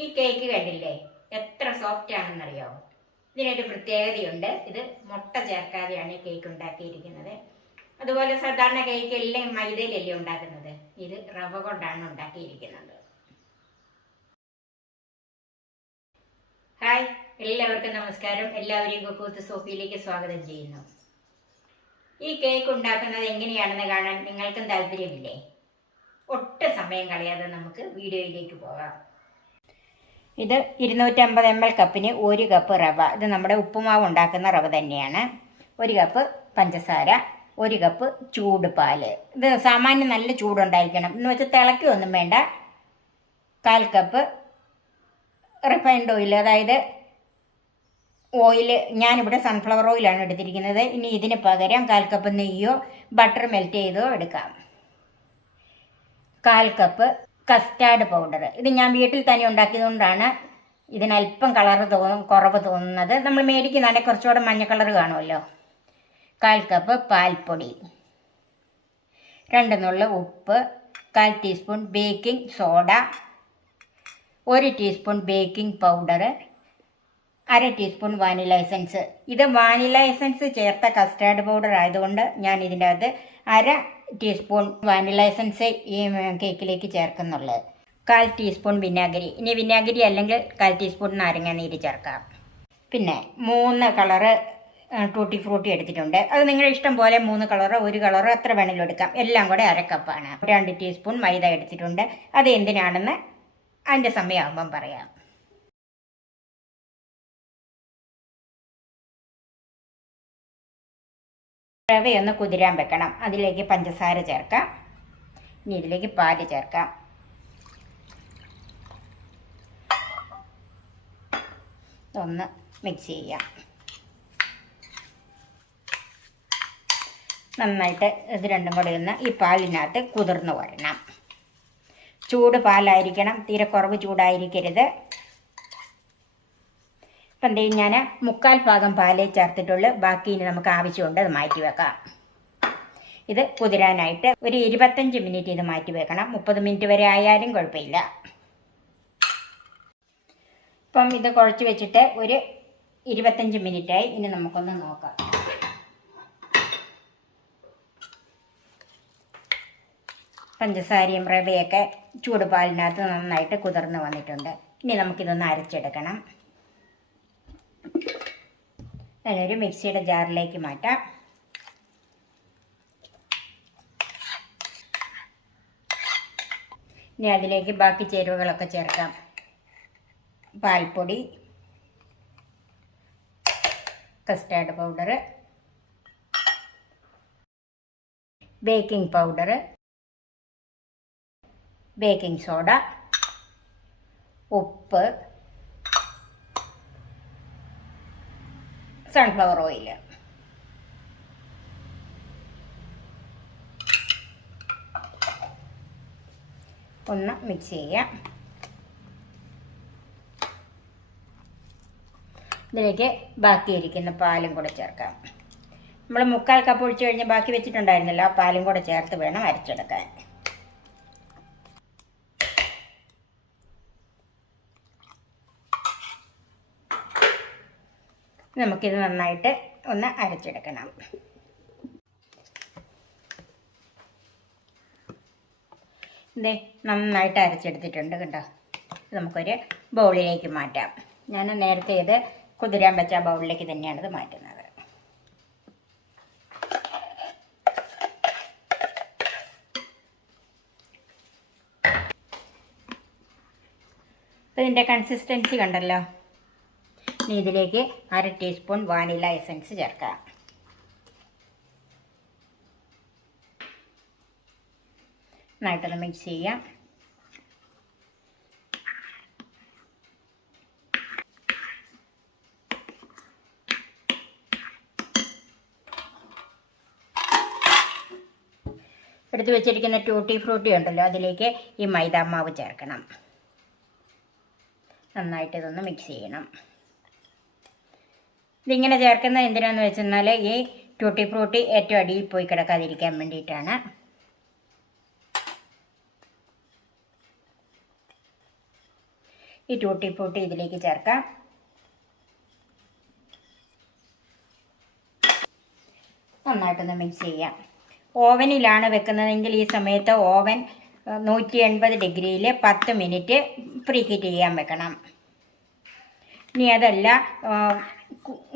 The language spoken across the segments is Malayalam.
ഈ കേക്ക് കണ്ടില്ലേ എത്ര സോഫ്റ്റ് ആണെന്നറിയോ? ഇതിനൊരു പ്രത്യേകതയുണ്ട്. ഇത് മുട്ട ചേർക്കാതെയാണ് ഈ കേക്ക് ഉണ്ടാക്കിയിരിക്കുന്നത്. അതുപോലെ സാധാരണ കേക്ക് എല്ലാം മൈദയിലല്ലേ ഉണ്ടാക്കുന്നത്, ഇത് റവ കൊണ്ടാണ് ഉണ്ടാക്കിയിരിക്കുന്നത്. ഹായ്, എല്ലാവർക്കും നമസ്കാരം. എല്ലാവരെയും കുക്കൂത്ത് സോഫിയിലേക്ക് സ്വാഗതം ചെയ്യുന്നു. ഈ കേക്ക് ഉണ്ടാക്കുന്നത് എങ്ങനെയാണെന്ന് കാണാൻ നിങ്ങൾക്കും താല്പര്യമില്ലേ? ഒട്ടും സമയം കളയാതെ നമുക്ക് വീഡിയോയിലേക്ക് പോകാം. ഇത് 250 ml കപ്പിന് 1 കപ്പ് റവ. ഇത് നമ്മുടെ ഉപ്പുമാവ് ഉണ്ടാക്കുന്ന റവ തന്നെയാണ്. 1 കപ്പ് പഞ്ചസാര, 1 കപ്പ് ചൂട് പാല്. ഇത് സാമാന്യം നല്ല ചൂടുണ്ടായിരിക്കണം, എന്ന് വെച്ചാൽ തിളയ്ക്കൊന്നും വേണ്ട. 1/4 കപ്പ് റിഫൈൻഡ് ഓയിൽ, അതായത് ഓയിൽ. ഞാനിവിടെ സൺഫ്ലവർ ഓയിലാണ് എടുത്തിരിക്കുന്നത്. ഇനി ഇതിന് പകരം 1/4 കപ്പ് നെയ്യോ ബട്ടർ മെൽറ്റ് ചെയ്തോ എടുക്കാം. 1/4 കപ്പ് കസ്റ്റാർഡ് പൗഡർ. ഇത് ഞാൻ വീട്ടിൽ തന്നെ ഉണ്ടാക്കിയതുകൊണ്ടാണ് ഇതിനല്പം കളർ കുറവ് തോന്നുന്നത്. നമ്മൾ മേടിക്കുന്നതാണെങ്കിൽ കുറച്ചുകൂടെ മഞ്ഞ കളർ കാണുമല്ലോ. 1/4 കപ്പ് പാൽപ്പൊടി, 2 നുള്ള് ഉപ്പ്, 1/4 teaspoon baking soda, 1 teaspoon baking powder, 1/2 teaspoon vanilla essence. ഇത് വാനില എസൻസ് ചേർത്ത കസ്റ്റാർഡ് പൗഡർ ആയതുകൊണ്ട് ഞാൻ ഇതിൻ്റെ അകത്ത് 1/2 ടീസ്പൂൺ വാനില എസൻസ് ഈ കേക്കിലേക്ക് ചേർക്കുന്നുള്ളത്. 1/4 ടീസ്പൂൺ വിനാഗിരി. ഇനി വിനാഗിരി അല്ലെങ്കിൽ 1/4 ടീസ്പൂൺ നാരങ്ങ നീര് ചേർക്കാം. പിന്നെ 3 കളറ് ടൂട്ടി ഫ്രൂട്ടി എടുത്തിട്ടുണ്ട്. അത് നിങ്ങളുടെ ഇഷ്ടം പോലെ 3 കളറോ 1 കളറോ എത്ര വേണമെങ്കിലും എടുക്കാം. എല്ലാം കൂടെ 1/2 കപ്പാണ്. 2 ടീസ്പൂൺ മൈദ എടുത്തിട്ടുണ്ട്. അത് എന്തിനാണെന്ന് അതിൻ്റെ സമയമാകുമ്പം പറയാം. റവയൊന്ന് കുതിരാൻ വെക്കണം. അതിലേക്ക് പഞ്ചസാര ചേർക്കാം. ഇനി ഇതിലേക്ക് പാല് ചേർക്കാം. ഒന്ന് മിക്സ് ചെയ്യാം. നന്നായിട്ട് ഇത് രണ്ടും കൂടെ ഒന്ന് ഈ പാലിനകത്ത് കുതിർന്ന് വരണം. ചൂട് പാലായിരിക്കണം, തീരെ കുറവ് ചൂടായിരിക്കരുത്. ഇപ്പം എന്തെങ്കിലും ഞാൻ 1/4 ഭാഗം പാലേ ചേർത്തിട്ടുള്ളൂ. ബാക്കി ഇനി നമുക്ക് ആവശ്യമുണ്ട്, അത് മാറ്റി വെക്കാം. ഇത് കുതിരാനായിട്ട് ഒരു 25 മിനിറ്റ് ഇത് മാറ്റി വെക്കണം. 30 മിനിറ്റ് വരെ ആയാലും കുഴപ്പമില്ല. ഇപ്പം ഇത് കുഴച്ച് വെച്ചിട്ട് ഒരു 25 മിനിറ്റായി. ഇനി നമുക്കൊന്ന് നോക്കാം. പഞ്ചസാരയും റവയൊക്കെ ചൂട് പാലിനകത്ത് നന്നായിട്ട് കുതിർന്ന് വന്നിട്ടുണ്ട്. ഇനി നമുക്കിതൊന്ന് അരച്ചെടുക്കണം. അതിനൊരു മിക്സിയുടെ ജാറിലേക്ക് മാറ്റാം. ഇനി അതിലേക്ക് ബാക്കി ചേരുവകളൊക്കെ ചേർക്കാം. പാൽപ്പൊടി, custard powder, baking powder, baking soda, ഉപ്പ്, സൺഫ്ലവർ ഓയിൽ. ഒന്ന് മിക്സ് ചെയ്യാം. ഇതിലേക്ക് ബാക്കിയിരിക്കുന്ന പാലും കൂടെ ചേർക്കാം. നമ്മൾ 1/4 കപ്പ് ഒഴിച്ച് കഴിഞ്ഞ് ബാക്കി വെച്ചിട്ടുണ്ടായിരുന്നല്ലോ, ആ പാലും കൂടെ ചേർത്ത് വേണം അരച്ചെടുക്കാൻ. നമുക്കിത് നന്നായിട്ട് ഒന്ന് അരച്ചെടുക്കണം. ഇത് നന്നായിട്ട് അരച്ചെടുത്തിട്ടുണ്ട് കേട്ടോ. നമുക്കൊരു ബൗളിലേക്ക് മാറ്റാം. ഞാൻ നേരത്തെ ഇത് കുതിരാൻ വെച്ച ബൗളിലേക്ക് തന്നെയാണ് ഇത് മാറ്റുന്നത്. അപ്പോൾ ഇതിൻ്റെ കൺസിസ്റ്റൻസി കണ്ടല്ലോ. ഇനി ഇതിലേക്ക് 1/2 ടീസ്പൂൺ വാനില എസൻസ് ചേർക്കാം. നന്നായിട്ടൊന്ന് മിക്സ് ചെയ്യാം. എടുത്ത് വെച്ചിരിക്കുന്ന ടൂട്ടി ഫ്രൂട്ടി ഉണ്ടല്ലോ, അതിലേക്ക് ഈ മൈദാമാവ് ചേർക്കണം. നന്നായിട്ട് ഇതൊന്ന് മിക്സ് ചെയ്യണം. ഇതിങ്ങനെ ചേർക്കുന്നത് എന്തിനാന്ന് വെച്ചെന്നാൽ ഈ ടൂട്ടി ഫ്രൂട്ടി ഏറ്റവും അടിയിൽ പോയി കിടക്കാതിരിക്കാൻ വേണ്ടിയിട്ടാണ്. ഈ ടൂട്ടി ഫ്രൂട്ടി ഇതിലേക്ക് ചേർക്കാം. നന്നായിട്ടൊന്ന് മിക്സ് ചെയ്യാം. ഓവനിലാണ് വെക്കുന്നതെങ്കിൽ ഈ സമയത്ത് ഓവൻ 180 ഡിഗ്രിയിൽ 10 മിനിറ്റ് പ്രീ ഹീറ്റ് ചെയ്യാൻ വെക്കണം. ഇനി അതല്ല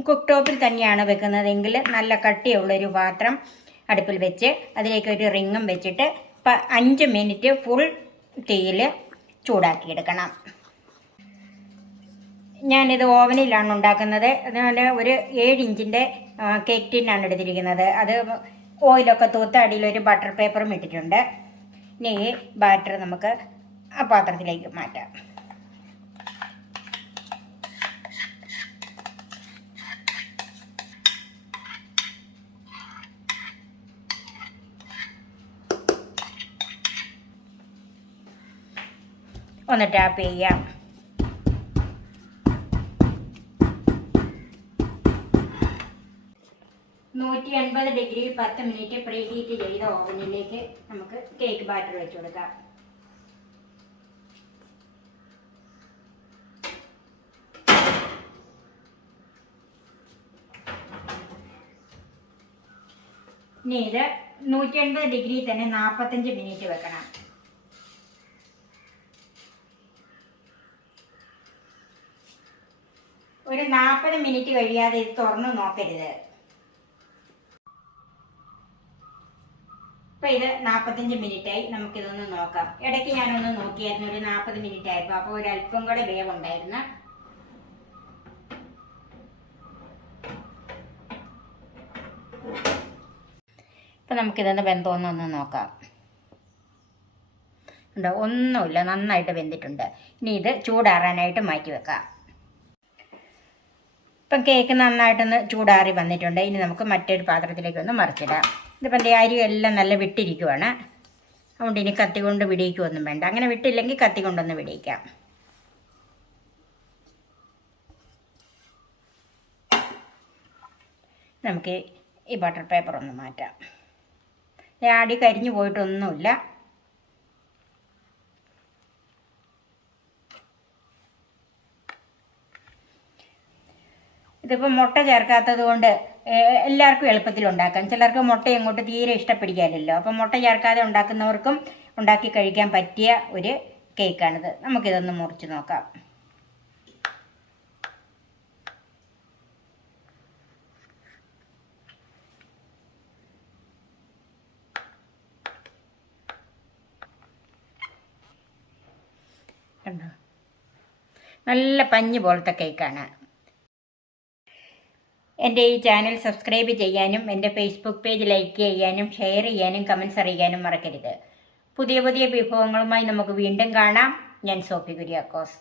കുക്ക് ടോപ്പിൽ തന്നെയാണ് വെക്കുന്നതെങ്കിൽ നല്ല കട്ടിയുള്ളൊരു പാത്രം അടുപ്പിൽ വെച്ച് അതിലേക്ക് ഒരു റിങ്ങും വെച്ചിട്ട് 5 മിനിറ്റ് ഫുൾ തീയിൽ ചൂടാക്കിയെടുക്കണം. ഞാനിത് ഓവനിലാണ് ഉണ്ടാക്കുന്നത്. അതുപോലെ ഒരു 7 ഇഞ്ചിൻ്റെ കേക്ക് ടിന്നാണ് എടുത്തിരിക്കുന്നത്. അത് ഓയിലൊക്കെ തൂത്ത് അടിയിലൊരു ബട്ടർ പേപ്പറും ഇട്ടിട്ടുണ്ട്. ഇനി ഈ ബാറ്റർ നമുക്ക് ആ പാത്രത്തിലേക്ക് മാറ്റാം. ഒന്ന് ടാപ്പ് ചെയ്യാം. ഡിഗ്രി 10 മിനിറ്റ് പ്രീ ഹീറ്റ് ചെയ്ത ഓവനിലേക്ക് നമുക്ക് കേക്ക് ബാറ്റർ വെച്ച് കൊടുക്കാം. ഇനി ഇത് 180 ഡിഗ്രി തന്നെ 45 മിനിറ്റ് വെക്കണം. ഒരു 40 മിനിറ്റ് കഴിയാതെ ഇത് തുറന്ന് നോക്കരുത്. ഇപ്പം ഇത് 45 മിനിറ്റായി. നമുക്കിതൊന്ന് നോക്കാം. ഇടയ്ക്ക് ഞാനൊന്ന് നോക്കിയായിരുന്നു, ഒരു 40 മിനിറ്റ് ആയപ്പോൾ. അപ്പോൾ ഒരല്പം കൂടെ വേവുണ്ടായിരുന്നു. ഇപ്പം നമുക്കിതൊന്ന് വെന്തോന്നൊന്ന് നോക്കാം. ഉണ്ടോ? ഒന്നുമില്ല, നന്നായിട്ട് വെന്തിട്ടുണ്ട്. ഇനി ഇത് ചൂടാറാനായിട്ട് മാറ്റി വെക്കാം. ഇപ്പം കേക്ക് നന്നായിട്ടൊന്ന് ചൂടാറി വന്നിട്ടുണ്ട്. ഇനി നമുക്ക് മറ്റൊരു പാത്രത്തിലേക്കൊന്ന് മറിച്ചിടാം. ഇതിപ്പം അരി എല്ലാം നല്ല വിട്ടിരിക്കുവാണ്. അതുകൊണ്ട് ഇനി കത്തി കൊണ്ട് വിടിയിക്കുകയൊന്നും വേണ്ട. അങ്ങനെ വിട്ടില്ലെങ്കിൽ കത്തി കൊണ്ടൊന്ന് വിടിയിക്കാം. നമുക്ക് ഈ ബട്ടർ പേപ്പർ ഒന്ന് മാറ്റാം. അടി കരിഞ്ഞു പോയിട്ടൊന്നുമില്ല. ഇതിപ്പോൾ മുട്ട ചേർക്കാത്തത് കൊണ്ട് എല്ലാവർക്കും എളുപ്പത്തിൽ ഉണ്ടാക്കാം. ചിലർക്ക് മുട്ട അങ്ങോട്ട് തീരെ ഇഷ്ടപ്പെടിക്കാമല്ലോ. അപ്പം മുട്ട ചേർക്കാതെ ഉണ്ടാക്കുന്നവർക്കും ഉണ്ടാക്കി കഴിക്കാൻ പറ്റിയ ഒരു കേക്കാണിത്. നമുക്കിതൊന്ന് മുറിച്ച് നോക്കാം. നല്ല പഞ്ഞി പോലത്തെ കേക്കാണ്. എൻ്റെ ഈ ചാനൽ സബ്സ്ക്രൈബ് ചെയ്യാനും എൻ്റെ ഫേസ്ബുക്ക് പേജ് ലൈക്ക് ചെയ്യാനും ഷെയർ ചെയ്യാനും കമൻസ് അറിയിക്കാനും മറക്കരുത്. പുതിയ പുതിയ വിഭവങ്ങളുമായി നമുക്ക് വീണ്ടും കാണാം. ഞാൻ സോഫി കുര്യാക്കോസ്.